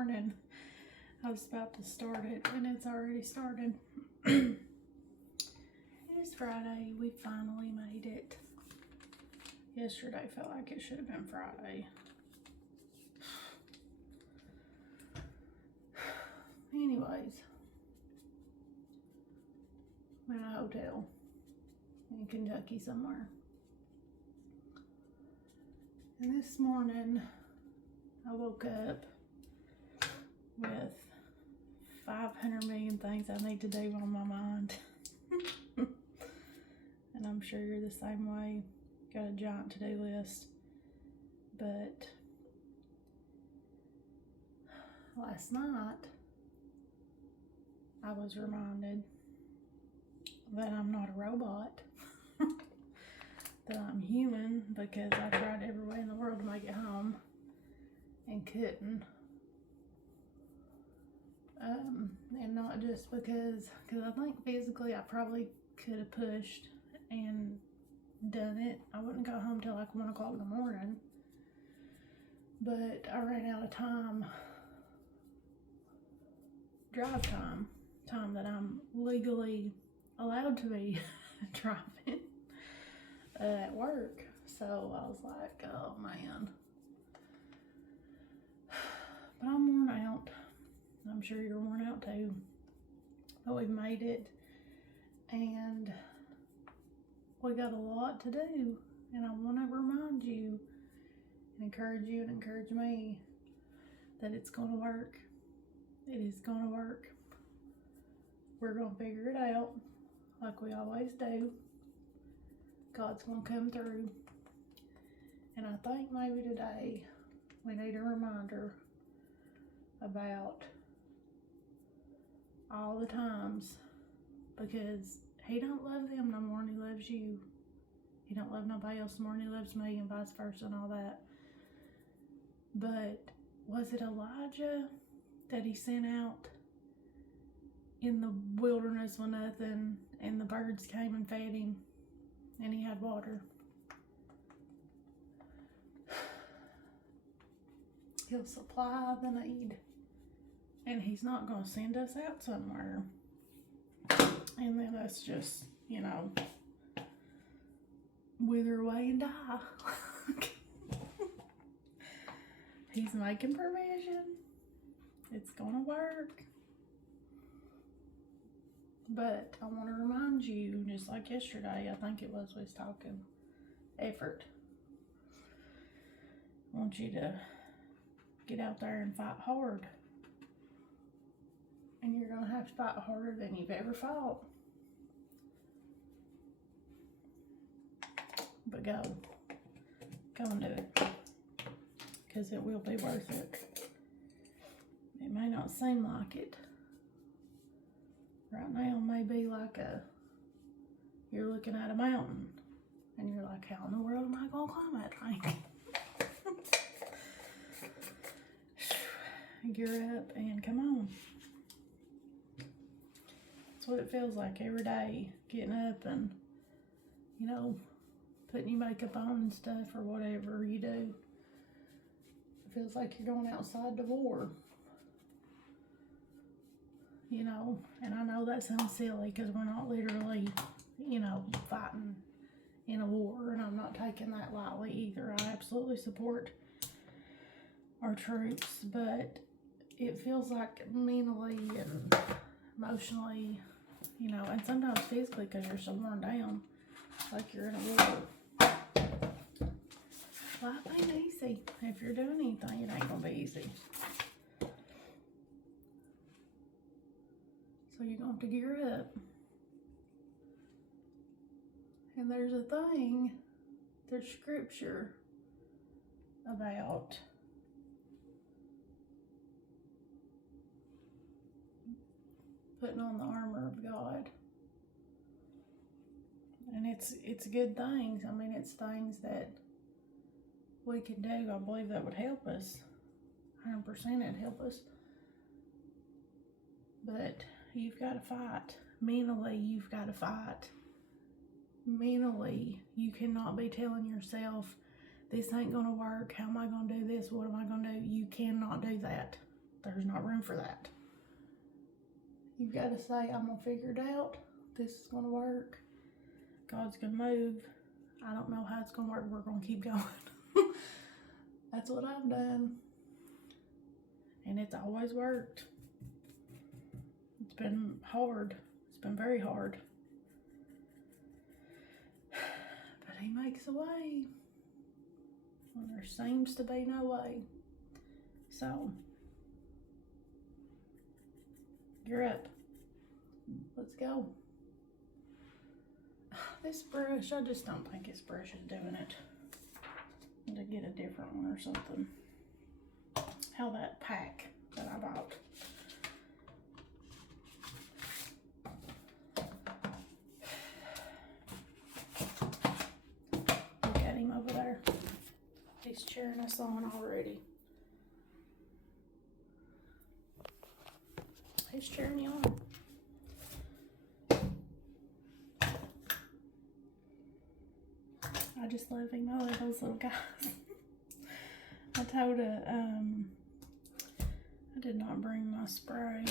morning. I was about to start it and it's already started. It is Friday. We finally made it. Yesterday felt like it should have been Friday. Anyways, I'm in a hotel in Kentucky somewhere. And this morning I woke up with 500 million things I need to do on my mind. And I'm sure you're the same way. Got a giant to-do list. But last night I was reminded that I'm not a robot. That I'm human, because I tried every way in the world to make it home and couldn't. And not just because I think physically I probably could have pushed and done it. I wouldn't go home till like 1 o'clock in the morning, but I ran out of time, drive time that I'm legally allowed to be driving at work. So I was like, oh man. But I'm worn out. I'm sure you're worn out too. But we've made it, and we got a lot to do. And I want to remind you and encourage you and encourage me that it's going to work. It is going to work. We're going to figure it out like we always do. God's going to come through. And I think maybe today we need a reminder about all the times, because he don't love them no more than he loves you. He don't love nobody else more than he loves me, and vice versa and all that. But was it Elijah that he sent out in the wilderness with nothing, and the birds came and fed him, and he had water? He'll supply the need. And he's not going to send us out somewhere and then us just, wither away and die. He's making provision. It's going to work. But I want to remind you, just like yesterday, I think it was, we was talking effort. I want you to get out there and fight hard. And you're going to have to fight harder than you've ever fought. But go and do it. Because it will be worth it. It may not seem like it. Right now may be like you're looking at a mountain. And you're like, how in the world am I going to climb that thing? Gear up and come on. That's what it feels like every day, getting up and, putting your makeup on and stuff, or whatever you do. It feels like you're going outside to war. And I know that sounds silly because we're not literally, fighting in a war, and I'm not taking that lightly either. I absolutely support our troops, but it feels like mentally and emotionally, and sometimes physically, because you're so worn down, like you're in a war. Life ain't easy. If you're doing anything, it ain't gonna be easy. So you're gonna have to gear up. And there's scripture about putting on the armor of God. And it's good things. I mean, it's things that we can do. I believe that would help us. 100% it'd help us. But you've got to fight. Mentally, you've got to fight. Mentally, you cannot be telling yourself, this ain't going to work. How am I going to do this? What am I going to do? You cannot do that. There's not room for that. You've got to say, I'm going to figure it out. This is going to work. God's going to move. I don't know how it's going to work. We're going to keep going. That's what I've done. And it's always worked. It's been hard. It's been very hard. But he makes a way when there seems to be no way. So, you're up. Let's go. This brush, I just don't think this brush is doing it. I need to get a different one or something. How that pack that I bought. Look at him over there. He's cheering us on already. He's cheering you on. I just love him. I love those little guys. I told her, I did not bring my spray.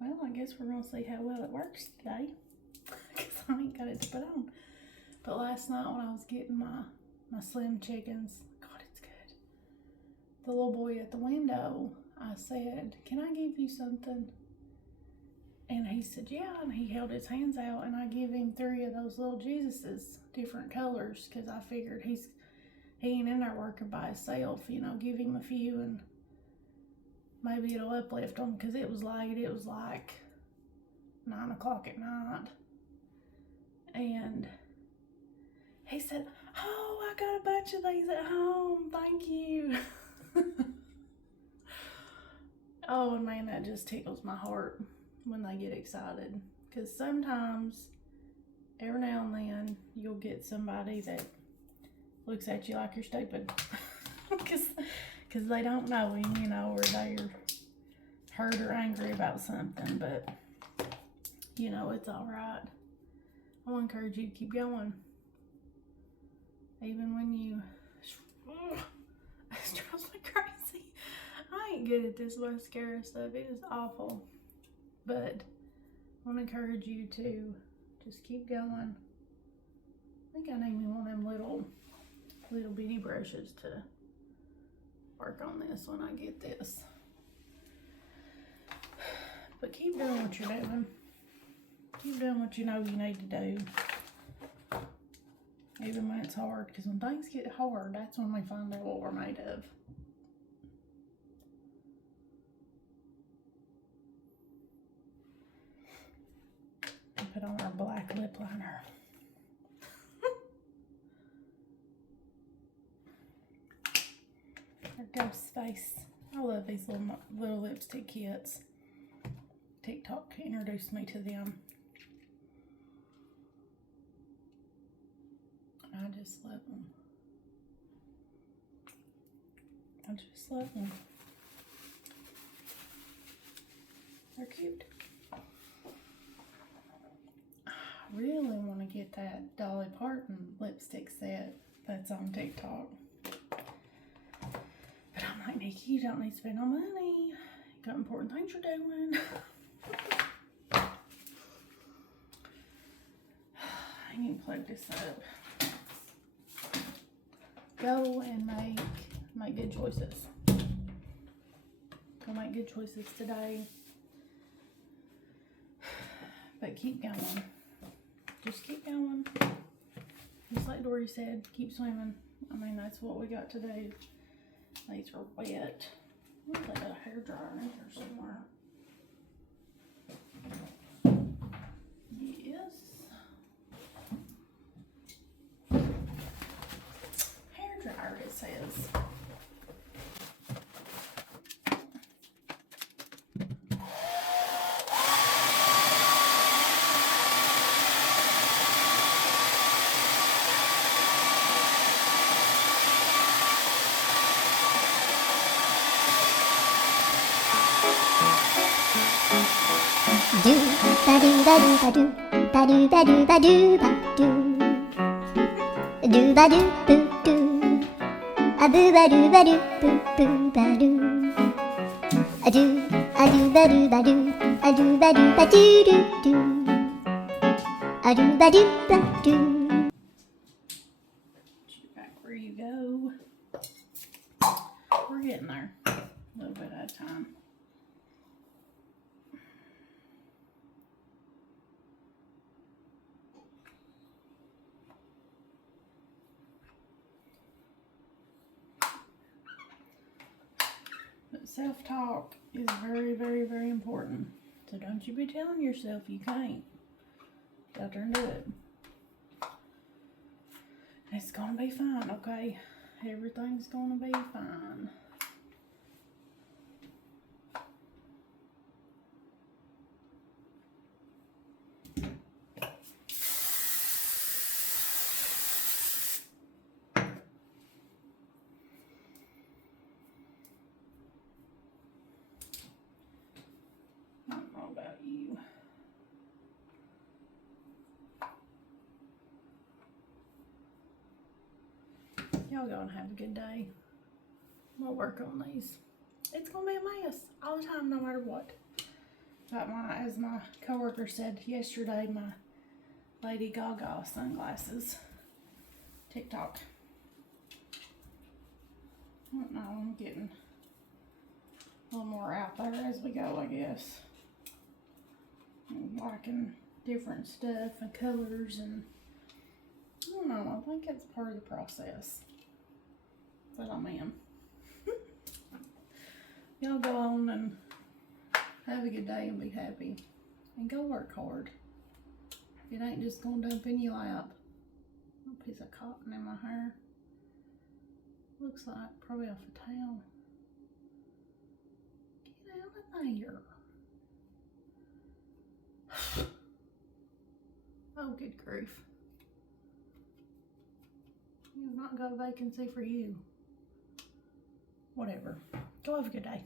Well, I guess we're gonna see how well it works today. Because I ain't got it to put on. But last night when I was getting my slim chickens, God, it's good. The little boy at the window, I said, can I give you something? And he said, yeah, and he held his hands out, and I give him 3 of those little Jesuses, different colors, because I figured he ain't in there working by himself, you know, give him a few, and maybe it'll uplift him, because it was late. It was like 9 o'clock at night, and he said, oh, I got a bunch of these at home, thank you. Oh, and man, that just tickles my heart when they get excited, because sometimes, every now and then, you'll get somebody that looks at you like you're stupid, because they don't know him, you know, or they're hurt or angry about something, but, you know, it's all right. I want to encourage you to keep going, even when you, it drives me crazy. I ain't good at this mascara stuff. It is awful. But I want to encourage you to just keep going. I think I need me one of them little bitty brushes to work on this when I get this. But keep doing what you're doing. Keep doing what you know you need to do. Even when it's hard. Because when things get hard, that's when we find out what we're made of. Put on our black lip liner. Our ghost face. I love these little lipstick kits. TikTok introduced me to them. I just love them. I just love them. They're cute. I really want to get that Dolly Parton lipstick set that's on TikTok. But I'm like, Nikki, you don't need to spend no money. You got important things you're doing. I need to plug this up. Go and make good choices. Go make good choices today. But keep going. Just keep going. Just like Dory said, keep swimming. I mean, that's what we got to do. These are wet. I think I got a hairdryer in here somewhere. Yes. Hairdryer, it says. Do ba do ba do ba do ba do ba do ba do ba do ba do boo do a boo ba do boo boo ba do. a do, a do ba do ba do, a do ba do ba do do do, a do ba do ba do. Put you back where you go. We're getting there, a little bit at a time. But self-talk is very, very, very important. So don't you be telling yourself you can't. Go out there and do it. It's gonna be fine, okay? Everything's gonna be fine. I don't know about you. Y'all go and have a good day. We'll work on these. It's gonna be a mess all the time, no matter what. But as my coworker said yesterday, my Lady Gaga sunglasses. TikTok. I don't know, I'm getting a little more out there as we go, I guess. I'm liking different stuff and colors, and I don't know, I think it's part of the process that I'm in. Y'all go on and have a good day and be happy. And go work hard. It ain't just gonna dump in your lap. A piece of cotton in my hair. Looks like probably off a towel. Get out of there. Oh, good grief. You've not got a vacancy for you. Whatever. Go have a good day.